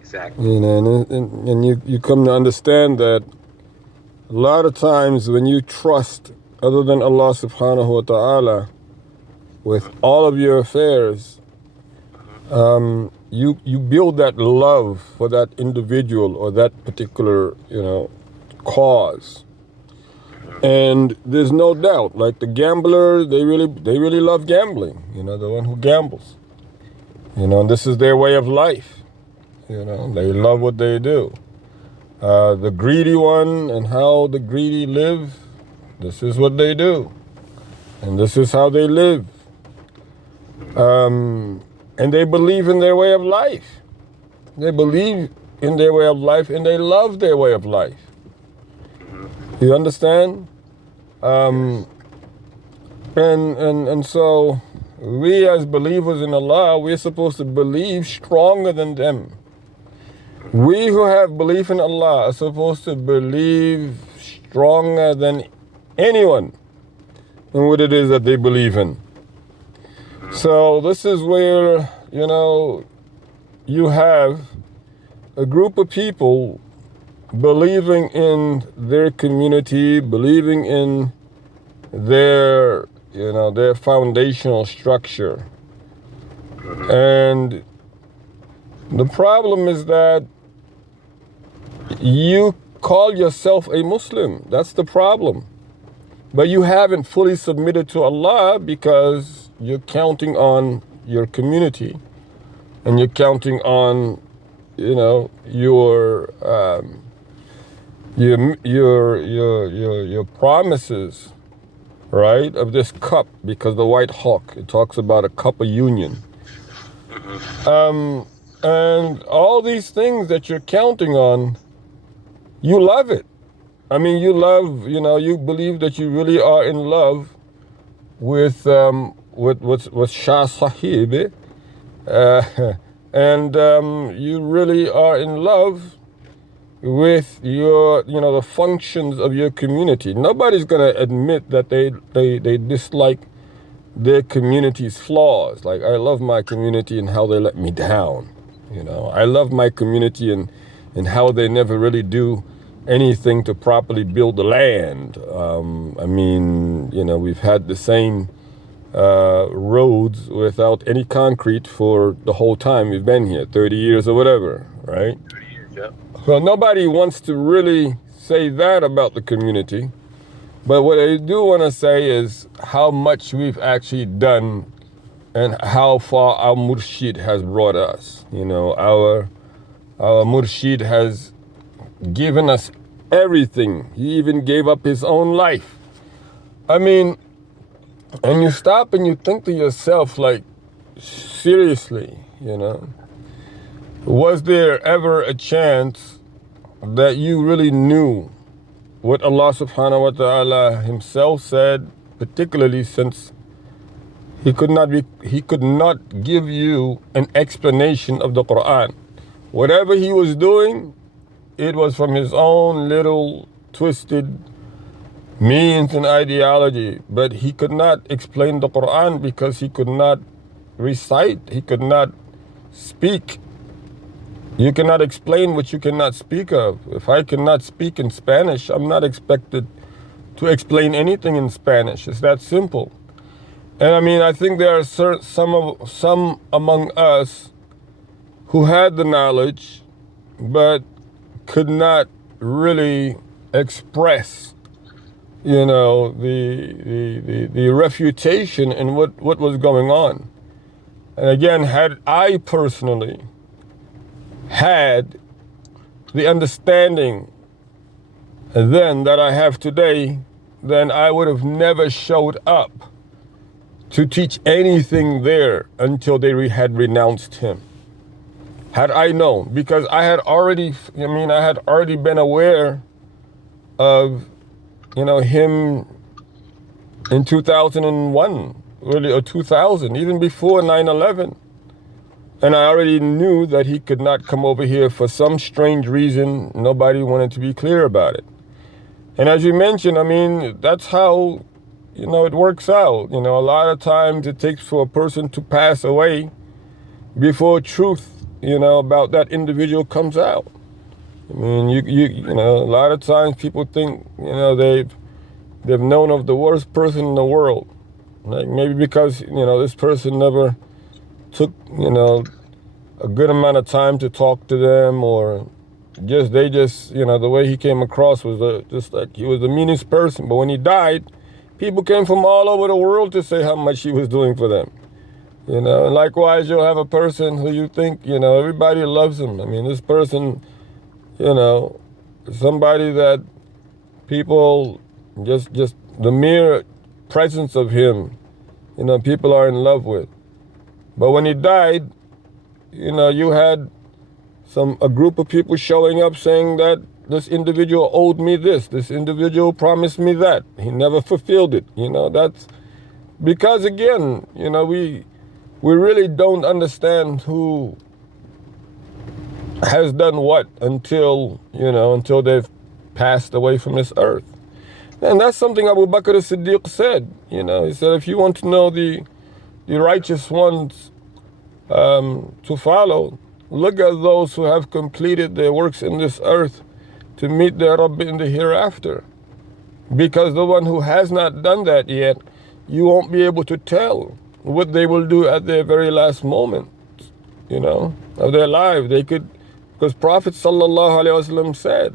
Exactly. You know, and you come to understand that a lot of times when you trust other than Allah subhanahu wa ta'ala with all of your affairs, you build that love for that individual or that particular, cause. And there's no doubt, like the gambler, they really love gambling, the one who gambles. And this is their way of life. They love what they do. The greedy one and how the greedy live, this is what they do. And this is how they live. And they believe in their way of life. They believe in their way of life and they love their way of life. You understand? And so we as believers in Allah, we're supposed to believe stronger than them. We who have belief in Allah are supposed to believe stronger than anyone in what it is that they believe in. So this is where, you have a group of people believing in their community, believing in their foundational structure. And the problem is that you call yourself a Muslim. That's the problem. But you haven't fully submitted to Allah because you're counting on your community and you're counting on, your promises, right, of this cup, because the White Hawk, it talks about a cup of union. And all these things that you're counting on, you love it. I mean, you love, you believe that you really are in love with Shah Sahib, and you really are in love with your, the functions of your community. Nobody's going to admit that they dislike their community's flaws. Like, I love my community and how they let me down. I love my community and how they never really do anything to properly build the land. We've had the same roads without any concrete for the whole time we've been here, 30 years or whatever, right? 30 years, yeah. Well, nobody wants to really say that about the community. But what I do want to say is how much we've actually done and how far our murshid has brought us. Our murshid has given us everything. He even gave up his own life. I mean, and you stop and you think to yourself, like, seriously, was there ever a chance that you really knew what Allah subhanahu wa ta'ala himself said, particularly since he could not give you an explanation of the Quran. Whatever he was doing, it was from his own little twisted means and ideology, but he could not explain the Quran because he could not recite, he could not speak. You cannot explain what you cannot speak of. If I cannot speak in Spanish, I'm not expected to explain anything in Spanish. It's that simple. And I think there are some among us who had the knowledge, but could not really express, the refutation in what was going on. And again, had I personally had the understanding then that I have today, then I would have never showed up to teach anything there until they had renounced him. Had I known, because I had already been aware of, him in 2001, really, or 2000, even before 9/11. And I already knew that he could not come over here for some strange reason. Nobody wanted to be clear about it. And as you mentioned, that's how, it works out. A lot of times it takes for a person to pass away before truth, about that individual comes out. I mean, a lot of times people think, they've known of the worst person in the world. Like maybe because, this person never took, a good amount of time to talk to them, or they just, the way he came across was just like he was the meanest person. But when he died, people came from all over the world to say how much he was doing for them. And likewise, you'll have a person who you think, everybody loves him. I mean, this person, somebody that people just the mere presence of him, people are in love with. But when he died, you had a group of people showing up saying that this individual owed me this individual promised me that. He never fulfilled it. That's because, again, we really don't understand who has done what until they've passed away from this earth. And that's something Abu Bakr as-Siddiq said. He said, if you want to know the righteous ones to follow, look at those who have completed their works in this earth to meet their Rabb in the hereafter. Because the one who has not done that yet, you won't be able to tell what they will do at their very last moment, of their life. Because Prophet ﷺ said,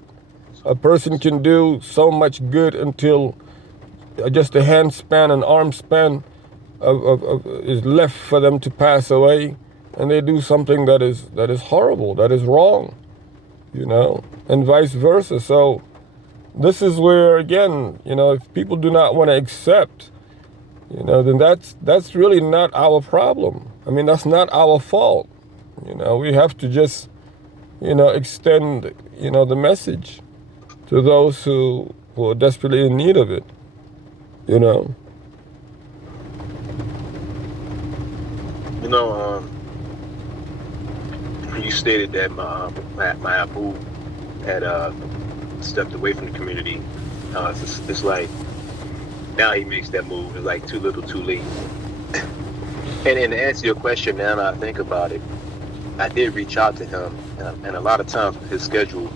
a person can do so much good until just a hand span, an arm span is left for them to pass away, and they do something that is horrible, that is wrong, and vice versa. So this is where, again, if people do not want to accept, then that's really not our problem. I mean, that's not our fault. We have to just, extend, the message to those who are desperately in need of it, You stated that my Abu had stepped away from the community. It's like now he makes that move. It's like too little, too late. And to answer your question, now that I think about it, I did reach out to him, and a lot of times with his schedule,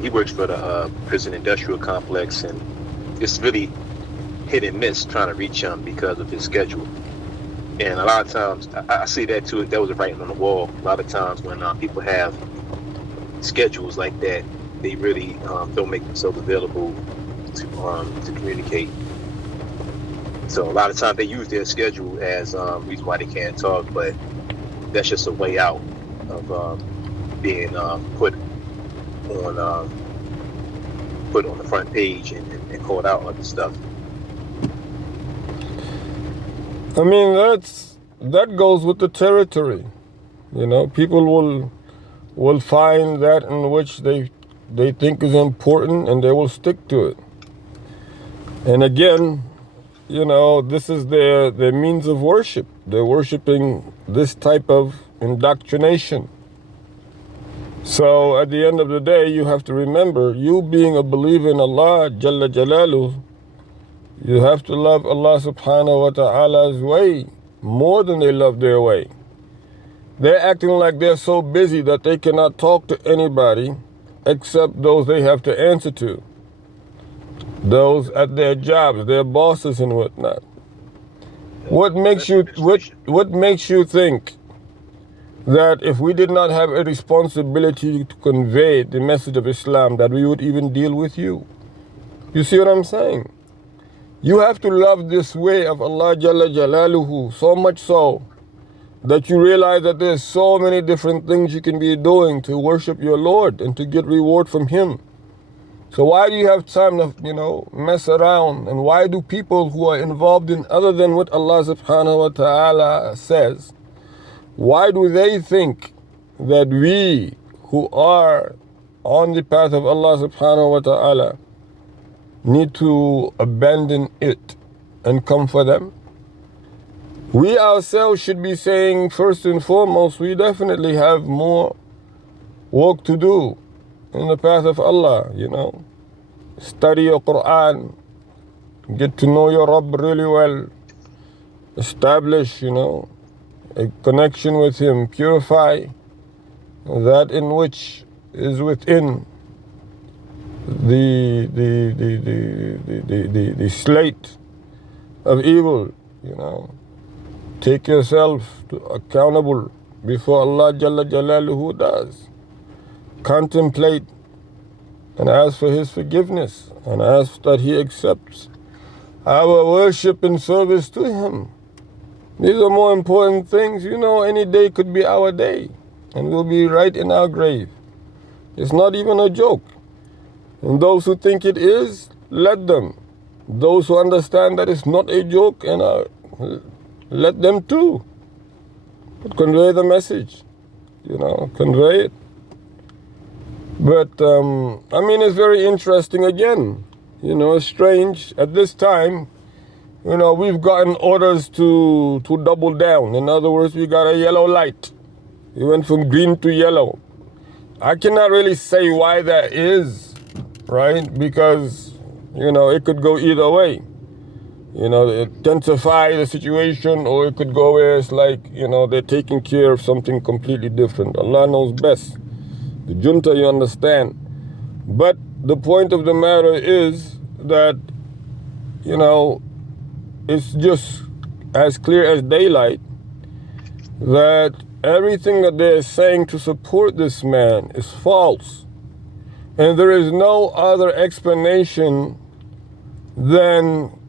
he works for the prison industrial complex, and it's really hit and miss trying to reach him because of his schedule. And a lot of times, I see that too. That was a writing on the wall. A lot of times when people have schedules like that, they really don't make themselves available to communicate. So a lot of times they use their schedule as reason why they can't talk, but that's just a way out of being put on the front page and called out on the stuff. I mean, that goes with the territory. People will find that in which they think is important, and they will stick to it. And again, this is their means of worship. They're worshiping this type of indoctrination. So at the end of the day, you have to remember, you being a believer in Allah Jalla Jalaluhu, you have to love Allah subhanahu wa ta'ala's way more than they love their way. They're acting like they're so busy that they cannot talk to anybody except those they have to answer to. Those at their jobs, their bosses and whatnot. What makes you think that if we did not have a responsibility to convey the message of Islam, that we would even deal with you? You see what I'm saying? You have to love this way of Allah Jalla Jalaluhu so much so that you realize that there's so many different things you can be doing to worship your Lord and to get reward from Him. So why do you have time to, mess around? And why do people who are involved in other than what Allah subhanahu wa ta'ala says, why do they think that we who are on the path of Allah subhanahu wa ta'ala need to abandon it and come for them? We ourselves should be saying, first and foremost, we definitely have more work to do in the path of Allah, Study your Quran, get to know your Rabb really well, establish, a connection with Him, purify that in which is within the slate of evil, you know. Take yourself accountable before Allah Jalla Jalaluhu does. Contemplate and ask for His forgiveness and ask that He accepts our worship and service to Him. These are more important things. You know, any day could be our day and we'll be right in our grave. It's not even a joke. And those who think it is, let them. Those who understand that it's not a joke, and let them too. But convey the message, you know, convey it. But, I mean, it's very interesting again. You know, it's strange. At this time, you know, we've gotten orders to double down. In other words, we got a yellow light. We went from green to yellow. I cannot really say why that is, right? Because, you know, it could go either way. You know, intensify the situation, or it could go where it's like, you know, they're taking care of something completely different. Allah knows best. The junta, you understand. But the point of the matter is that, you know, it's just as clear as daylight that everything that they're saying to support this man is false. And there is no other explanation than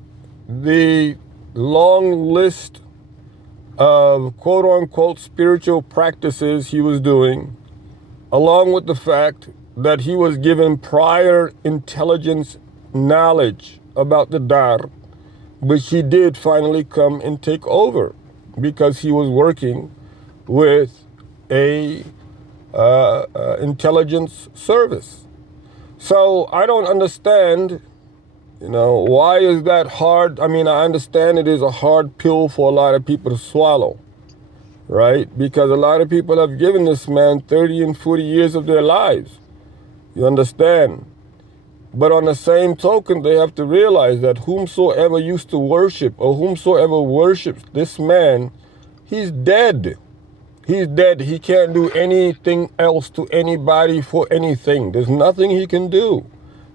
the long list of quote-unquote spiritual practices he was doing, along with the fact that he was given prior intelligence knowledge about the Dar, which he did finally come and take over because he was working with a intelligence service. So I don't understand, you know, why is that hard? I mean, I understand it is a hard pill for a lot of people to swallow, right? Because a lot of people have given this man 30 and 40 years of their lives. You understand? But on the same token, they have to realize that whomsoever used to worship or whomsoever worships this man, he's dead. He's dead. He can't do anything else to anybody for anything. There's nothing he can do.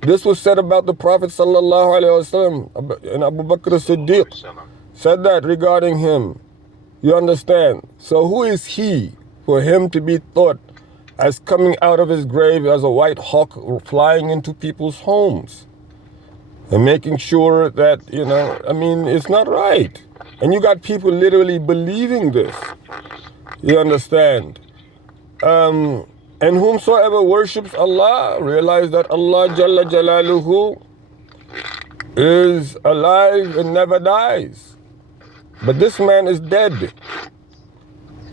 This was said about the Prophet sallallahu alaihi wasallam, and Abu Bakr as-Siddiq said that regarding him. You understand? So who is he for him to be thought as coming out of his grave as a white hawk flying into people's homes and making sure that, you know, I mean, it's not right. And you got people literally believing this. You understand? And whomsoever worships Allah, realize that Allah Jalla Jalaluhu is alive and never dies. But this man is dead.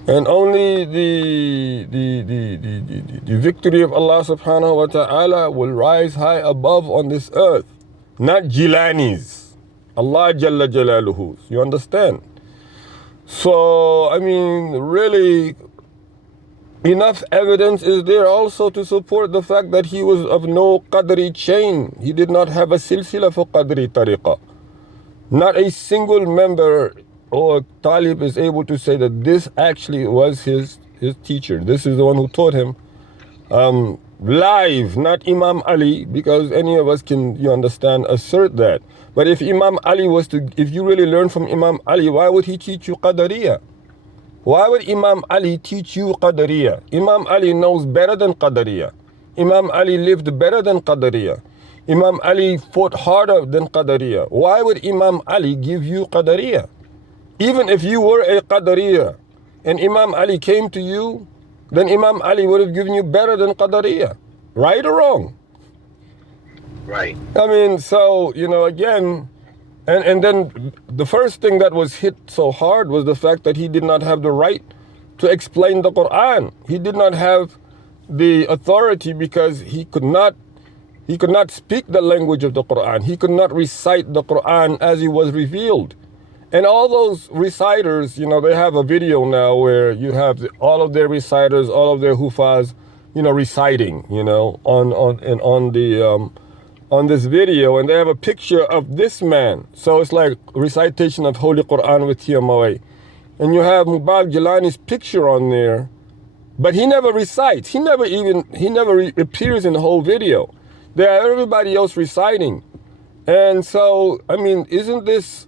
And only the victory of Allah subhanahu wa ta'ala will rise high above on this earth. Not Jilani's. Allah Jalla Jalaluhu's. You understand? So, I mean, really, enough evidence is there also to support the fact that he was of no Qadri chain. He did not have a silsila for Qadri tariqa. Not a single member or Talib is able to say that this actually was his teacher. This is the one who taught him live, not Imam Ali, because any of us can, you understand, assert that. But if Imam Ali was to, if you really learn from Imam Ali, why would he teach you Qadariyah? Why would Imam Ali teach you Qadariyah? Imam Ali knows better than Qadariyah. Imam Ali lived better than Qadariyah. Imam Ali fought harder than Qadariyah. Why would Imam Ali give you Qadariyah? Even if you were a Qadariyah and Imam Ali came to you, then Imam Ali would have given you better than Qadariyah. Right or wrong? Right. I mean, so, you know, again, and then the first thing that was hit so hard was the fact that he did not have the right to explain the Quran. He did not have the authority because he could not speak the language of the Quran. He could not recite the Quran as it was revealed. And all those reciters, you know, they have a video now where you have all of their reciters, all of their hufaz, you know, reciting, you know, on this video, and they have a picture of this man. So it's like recitation of Holy Quran with TMOA. And you have Mubarak Jilani's picture on there, But he never recites. He never appears in the whole video. There are everybody else reciting. And so, I mean, isn't this,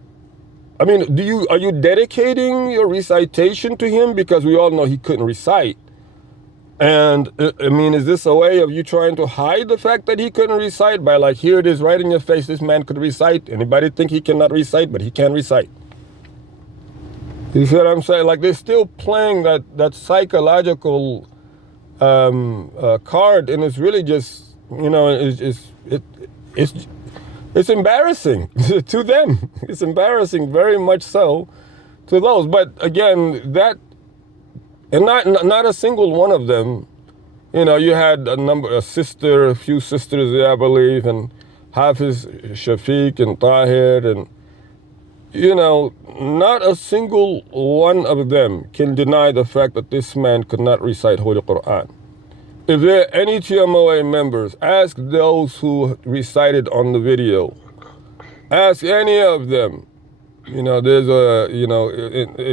I mean, are you dedicating your recitation to him? Because we all know he couldn't recite. And I mean, is this a way of you trying to hide the fact that he couldn't recite by like, here it is right in your face, this man could recite. Anybody think he cannot recite, but he can recite? You see what I'm saying? Like they're still playing that psychological card, and it's really just, you know, it's embarrassing to them. It's embarrassing, very much so, to those. But again, and not a single one of them. You know, you had a few sisters there, I believe, and Hafiz Shafiq and Tahir, and you know, not a single one of them can deny the fact that this man could not recite Holy Quran. If there are any TMOA members, ask those who recited on the video. Ask any of them. You know, there's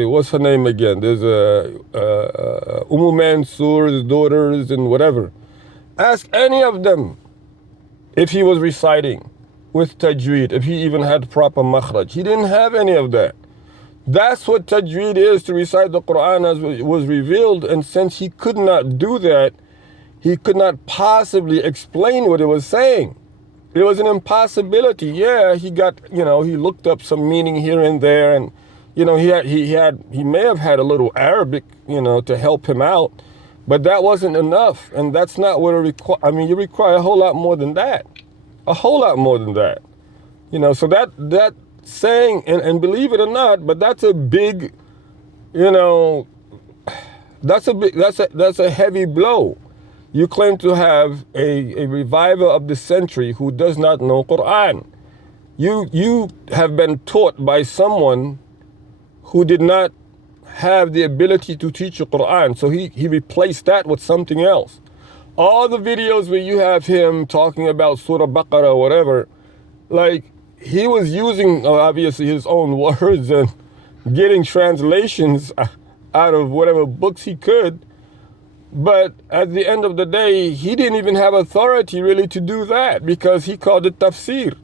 what's her name again? There's Mansur's daughters and whatever. Ask any of them if he was reciting with tajweed, if he even had proper makhraj. He didn't have any of that. That's what tajweed is, to recite the Quran as was revealed. And since he could not do that, he could not possibly explain what it was saying. It was an impossibility. Yeah, he looked up some meaning here and there, and you know, he may have had a little Arabic, you know, to help him out, but that wasn't enough, and that's not what it requires. I mean, you require a whole lot more than that. A whole lot more than that. You know, so that saying, and believe it or not, but that's a big, you know, that's a heavy blow. You claim to have a reviver of the century who does not know Quran. You have been taught by someone who did not have the ability to teach the Quran, so he replaced that with something else. All the videos where you have him talking about Surah Baqarah or whatever, like he was using obviously his own words and getting translations out of whatever books he could. But at the end of the day, he didn't even have authority really to do that, because he called it tafsir.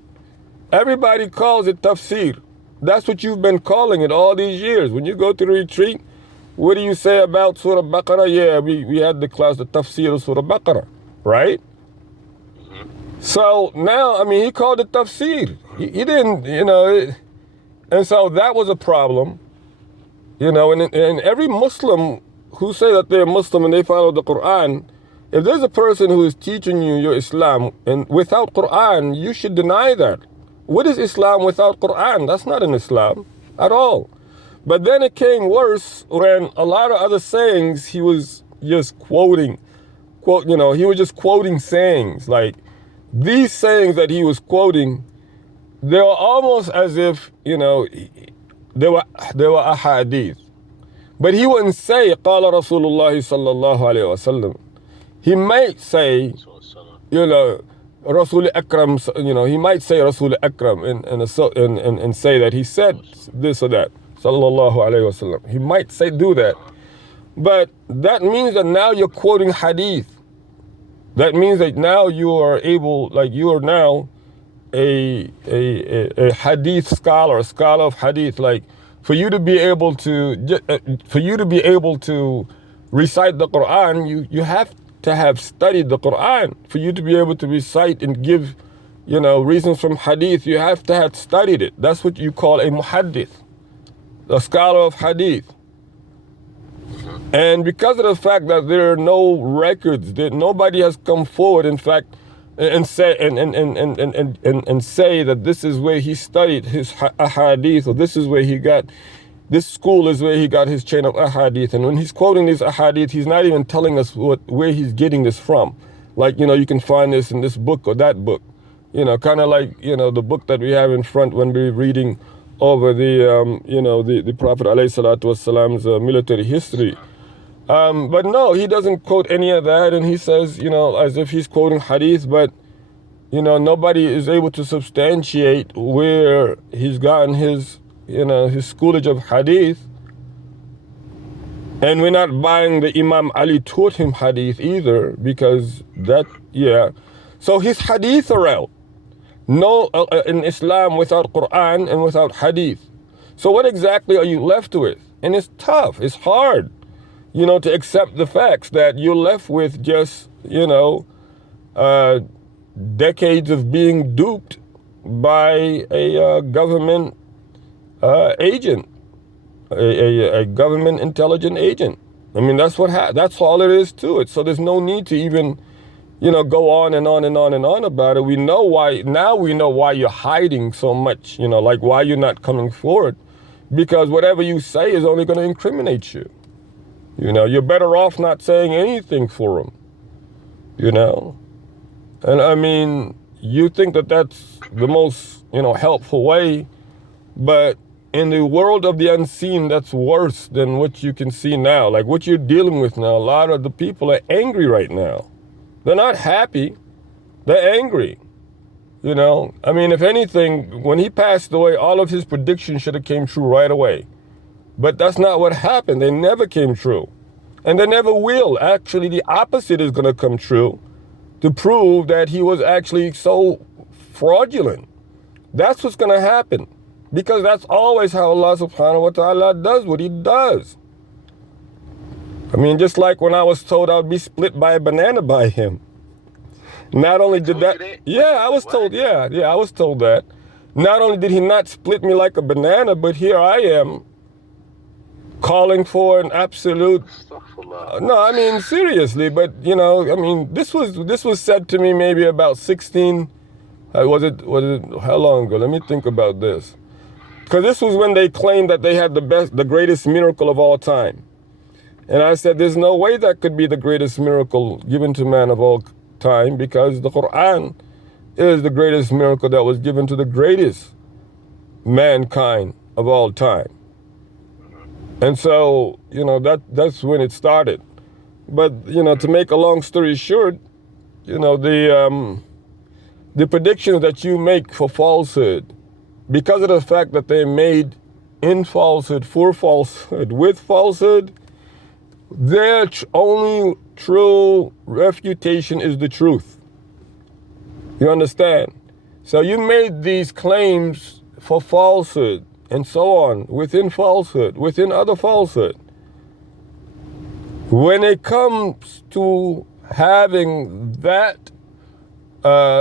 Everybody calls it tafsir. That's what you've been calling it all these years. When you go to the retreat, what do you say about Surah Baqarah? Yeah, we had the class, the tafsir of Surah Baqarah, right? So now, I mean, he called it tafsir. He didn't, you know, and so that was a problem, you know, and every Muslim who say that they're Muslim and they follow the Quran, if there's a person who is teaching you your Islam and without Quran, you should deny that. What is Islam without Quran? That's not an Islam at all. But then it came worse when a lot of other sayings he was just quoting, he was just quoting sayings. Like these sayings that he was quoting, they were almost as if, you know, they were ahadith. But he wouldn't say, Qala Rasulullah sallallahu alayhi wa sallam. He might say, you know, Rasul Akram, you know, he might say Rasul Akram and say that he said this or that, sallallahu alayhi wa sallam. He might do that. But that means that now you're quoting hadith. That means that now you are able, like you are now a hadith scholar, a scholar of hadith. Like for you to be able to recite the Quran, you have to have studied the Quran. For you to be able to recite and give, you know, reasons from hadith, you have to have studied it. That's what you call a muhaddith, a scholar of hadith. And because of the fact that there are no records, that nobody has come forward, in fact, and say that this is where he studied his ahadith, or this school is where he got his chain of ahadith. And when he's quoting these ahadith, he's not even telling us where he's getting this from. Like, you know, you can find this in this book or that book. You know, kind of like, you know, the book that we have in front when we're reading over the Prophet ﷺ's military history. But no, he doesn't quote any of that, and he says, you know, as if he's quoting hadith, but, you know, nobody is able to substantiate where he's gotten his, you know, his schoolage of hadith. And we're not buying the Imam Ali taught him hadith either, because that, yeah. So his hadith are out. No, in Islam without Quran and without hadith. So what exactly are you left with? And it's tough, it's hard, to accept the facts that you're left with just, decades of being duped by a government agent, a government intelligent agent. I mean, that's that's all it is to it. So there's no need to even, go on and on and on and on about it. We know why, now we know why you're hiding so much, like why you're not coming forward. Because whatever you say is only going to incriminate you. You're better off not saying anything for them, And I mean, you think that that's the most, helpful way, but in the world of the unseen, that's worse than what you can see now. Like what you're dealing with now, a lot of the people are angry right now. They're not happy, they're angry. I mean, if anything, when he passed away, all of his predictions should have came true right away. But that's not what happened. They never came true. And they never will. Actually, the opposite is going to come true to prove that he was actually so fraudulent. That's what's going to happen. Because that's always how Allah subhanahu wa ta'ala does what he does. I mean, just like when I was told I would be split by a banana by him. Not only did that, I was told that. Not only did he not split me like a banana, but here I am calling for an absolute, no, I mean, seriously, but I mean, this was said to me maybe about 16, was it, how long ago? Let me think about this. Because this was when they claimed that they had the greatest miracle of all time. And I said, there's no way that could be the greatest miracle given to man of all time, because the Quran is the greatest miracle that was given to the greatest mankind of all time. And so, that's when it started. But, to make a long story short, the predictions that you make for falsehood, because of the fact that they're made in falsehood, for falsehood, with falsehood, their only true refutation is the truth. You understand? So you made these claims for falsehood and so on, within falsehood, within other falsehood. When it comes to having that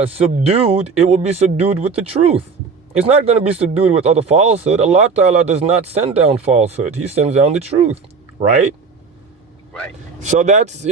subdued, it will be subdued with the truth. It's not going to be subdued with other falsehood. Allah Ta'ala does not send down falsehood. He sends down the truth, right? Right. So that's,